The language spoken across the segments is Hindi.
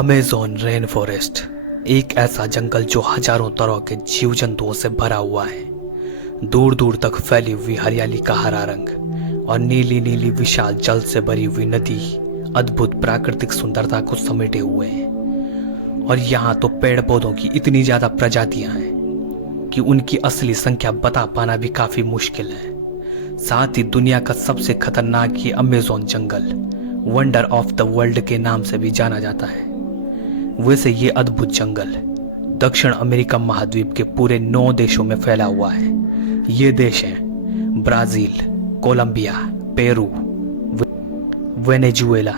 अमेज़न रेन फॉरेस्ट एक ऐसा जंगल जो हजारों तरह के जीव जंतुओं से भरा हुआ है। दूर दूर तक फैली हुई हरियाली का हरा रंग और नीली नीली विशाल जल से भरी हुई नदी अद्भुत प्राकृतिक सुंदरता को समेटे हुए हैं। और यहाँ तो पेड़ पौधों की इतनी ज्यादा प्रजातियां हैं कि उनकी असली संख्या बता पाना भी काफी मुश्किल है। साथ ही दुनिया का सबसे खतरनाक ये Amazon jungle wonder of the world के नाम से भी जाना जाता है। वैसे ये अद्भुत जंगल दक्षिण अमेरिका महाद्वीप के पूरे 9 देशों में फैला हुआ है। ये देश हैं Brazil, Colombia, Peru, Venezuela,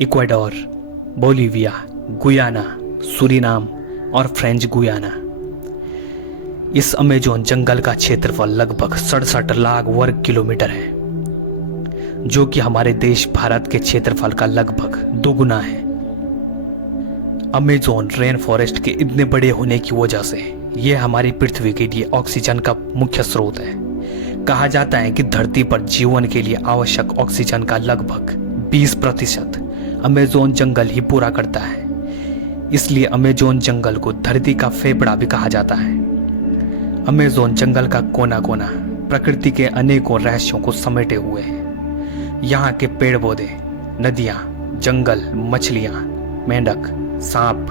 Ecuador, Bolivia, Guyana, Suriname और फ्रेंच गुयाना। इस अमेज़न जंगल का क्षेत्रफल लगभग 67 लाख वर्ग किलोमीटर है, जो कि हमारे देश भारत के क्षेत्रफल का लगभग दोगुना है। अमेज़न रेन फॉरेस्ट के इतने बड़े होने की वजह से ये हमारी पृथ्वी के लिए ऑक्सीजन का मुख्य स्रोत है। कहा जाता है कि धरती पर जीवन के लिए आवश्यक ऑक्सीजन का लगभग 20% अमेज़न जंगल ही पूरा करता है। इसलिए अमेज़न जंगल को धरती का फेफड़ा भी कहा जाता है। अमेज़न जंगल का कोना कोना प्रकृति के अनेकों रहस्यों को समेटे हुए है। यहाँ के पेड़ पौधे, नदियाँ, जंगल, मछलियाँ, मेंढक, सांप,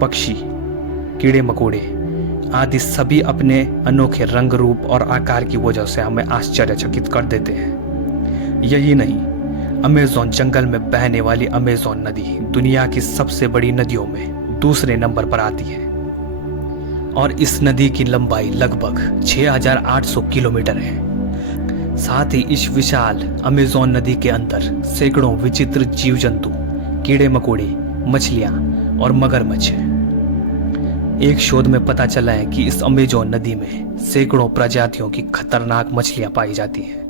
पक्षी, कीड़े मकोड़े आदि सभी अपने अनोखे रंग, रूप और आकार की वजह से हमें आश्चर्यचकित कर देते हैं। यही नहीं, अमेज़न जंगल में बहने वाली अमेज़न नदी दुनिया की सबसे बड़ी नदियों में दूसरे नंबर पर आती है और इस नदी की लंबाई लगभग 6800 किलोमीटर है। साथ ही इस विशाल अमेज़न नदी के अंदर सैकड़ों विचित्र जीव जंतु, कीड़े मकोड़े, मछलियां और मगरमच्छ हैं। एक शोध में पता चला है कि इस अमेज़न नदी में सैकड़ों प्रजातियों की खतरनाक मछलियां पाई जाती हैं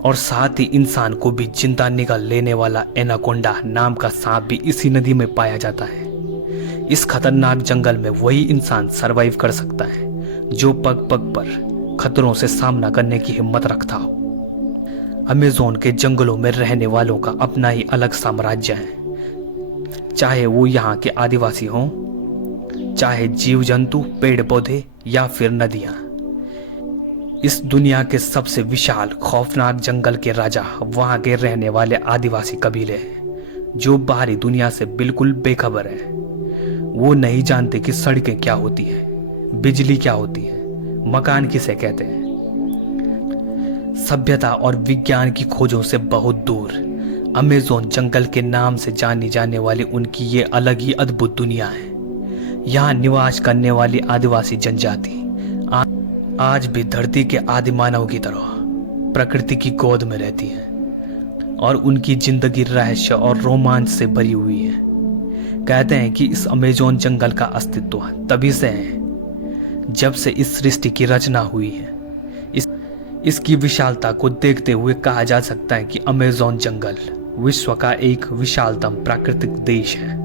और साथ ही इंसान को भी जिंदा निगल लेने वाला एनाकोंडा नाम का सांप भी इसी नदी में पाया जाता है। इस खतरनाक जंगल में वही इंसान सरवाइव कर सकता है जो पग पग पर खतरों से सामना करने की हिम्मत रखता हो। अमेज़न के जंगलों में रहने वालों का अपना ही अलग साम्राज्य है, चाहे वो यहाँ के आदिवासी हों, चाहे जीव जंतु, पेड़ पौधे या फिर नदियां। इस दुनिया के सबसे विशाल खौफनाक जंगल के राजा वहां के रहने वाले आदिवासी कबीले हैं, जो बाहरी दुनिया से बिल्कुल बेखबर है। वो नहीं जानते कि सड़कें क्या होती हैं, बिजली क्या होती है, मकान किसे कहते हैं। सभ्यता और विज्ञान की खोजों से बहुत दूर अमेज़न जंगल के नाम से जानी जाने वाली उनकी ये अलग ही अद्भुत दुनिया है। यहाँ निवास करने वाली आदिवासी जनजाति आज भी धरती के आदि मानव की तरह प्रकृति की गोद में रहती है और उनकी जिंदगी रहस्य और रोमांच से भरी हुई है। कहते हैं कि इस अमेज़न जंगल का अस्तित्व तभी से है जब से इस सृष्टि की रचना हुई है। इसकी विशालता को देखते हुए कहा जा सकता है कि अमेज़न जंगल विश्व का एक विशालतम प्राकृतिक देश है।